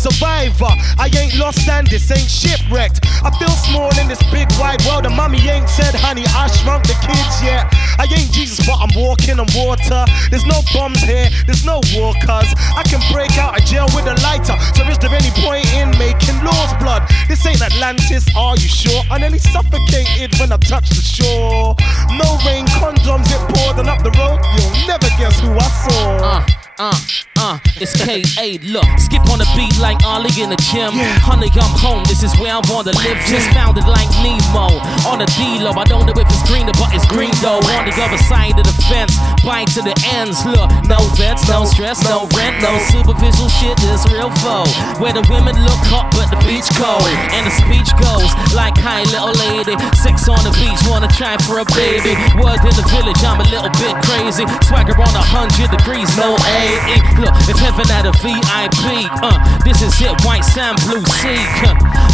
survivor. I ain't lost and this ain't shipwrecked. I feel small in this big wide world, and mommy ain't said, honey, I shrunk the kids yet. I ain't Jesus, but I'm walking on water. There's no bombs here, there's no war, cuz I can break out of jail with a lighter. So is there any point in making laws, blood? This ain't Atlantis, are you sure? I nearly suffocated when I touched the shore. No rain, condoms, it poured, and up the road, you'll never guess who I saw. It's K.A. Look, skip on the beat like Ollie in the gym. Honey, I'm home, this is where I wanna live. Just found it like Nemo on a D-Lo. I don't know if it's greener, but it's green though. On the other side of the fence, bite to the ends. Look, no vets, no stress, no rent, no superficial shit. This real foe, where the women look hot but the beach cold. And the speech goes like, hi little lady, sex on the beach, wanna try for a baby. Word in the village, I'm a little bit crazy. Swagger on 100 degrees, no AE. Look, if heaven had a VIP, this is it, white sand, blue sea.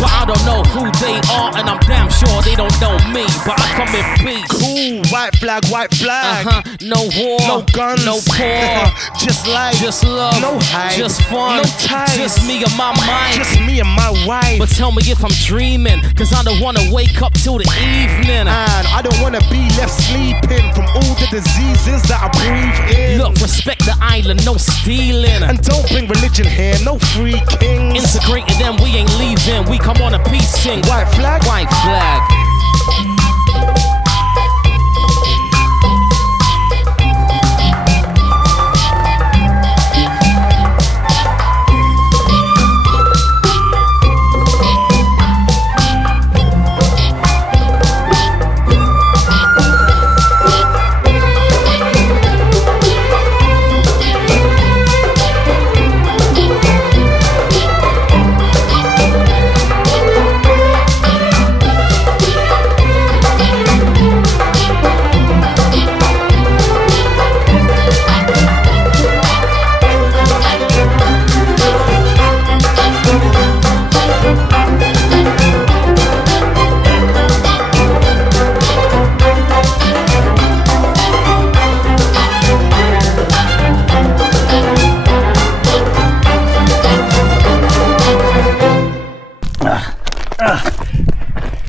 But I don't know who they are, and I'm damn sure they don't know me. But I come in peace. Cool, white flag, No war, no guns, no poor, just life, just love, no hype, just fun, no ties, just me and my mind, just me and my wife. But tell me if I'm dreaming, cause I don't wanna wake up till the evening. And I don't wanna be left sleeping from all the diseases that I breathe in. Look, respect the island, no stealing. And don't bring religion here, no free kings. Integrated and we ain't leaving, we come on a peace sing. White flag, white flag.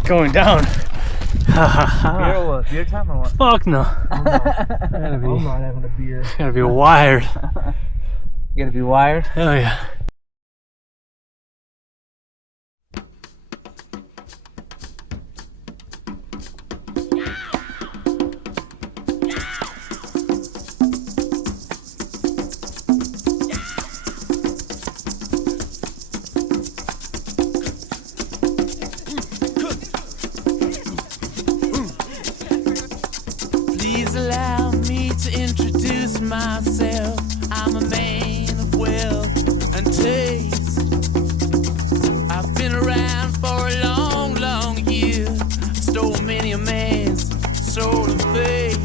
Going down. Beer time or what? Fuck no. I'm not having a beer. Gotta be wired. You gotta be wired? Hell yeah. Allow me to introduce myself. I'm a man of wealth and taste. I've been around for a long, long year. Stole many a man's soul and faith.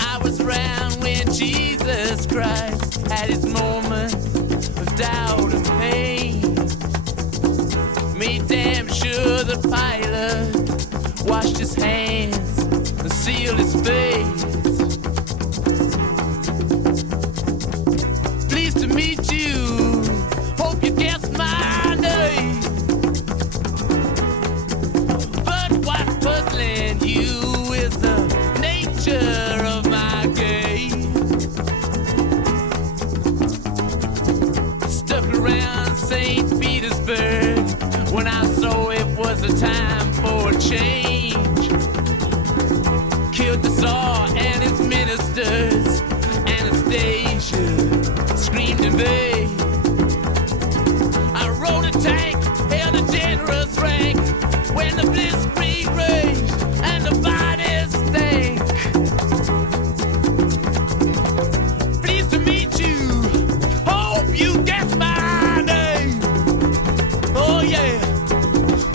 I was around when Jesus Christ had his moment of doubt and pain. Made damn sure the pilot washed his hands and sealed his face. Pleased to meet you. Hope you guessed my name. But what's puzzling you is the nature of my game. Stuck around St. Petersburg when I saw it was a time for a change. Killed the Tsar and his ministers. Anastasia screamed in vain. I rode a tank, held a generous rank when the blitzkrieg raged and the bodies stank. Pleased to meet you. Hope you guess my name. Oh yeah.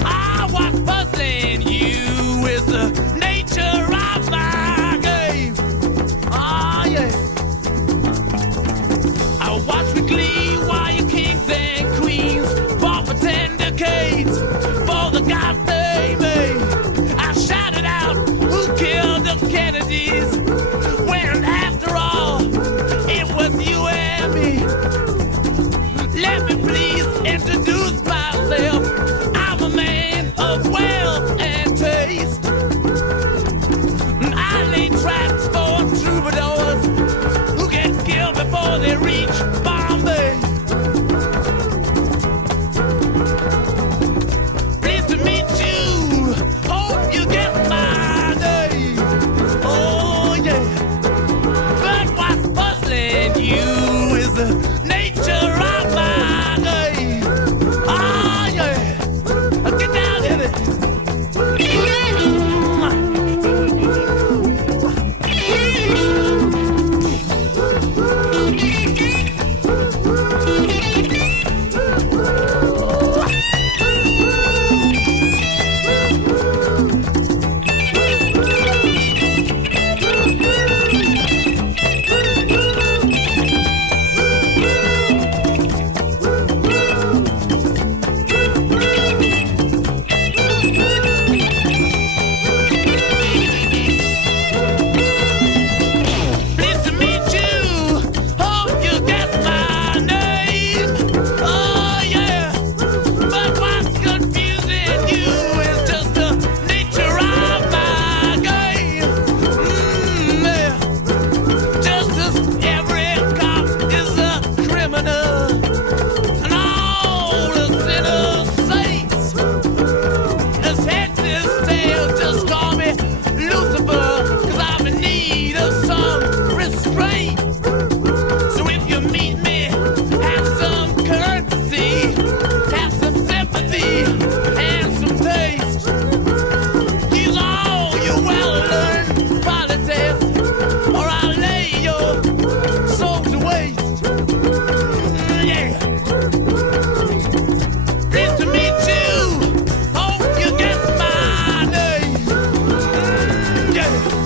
I was puzzling you with the nature of my game. Oh yeah. I watch with glee while your kings and queens fought for 10 decades for the gods they made. I shouted out, who killed the Kennedys? When after all, it was you and me. Left Get it.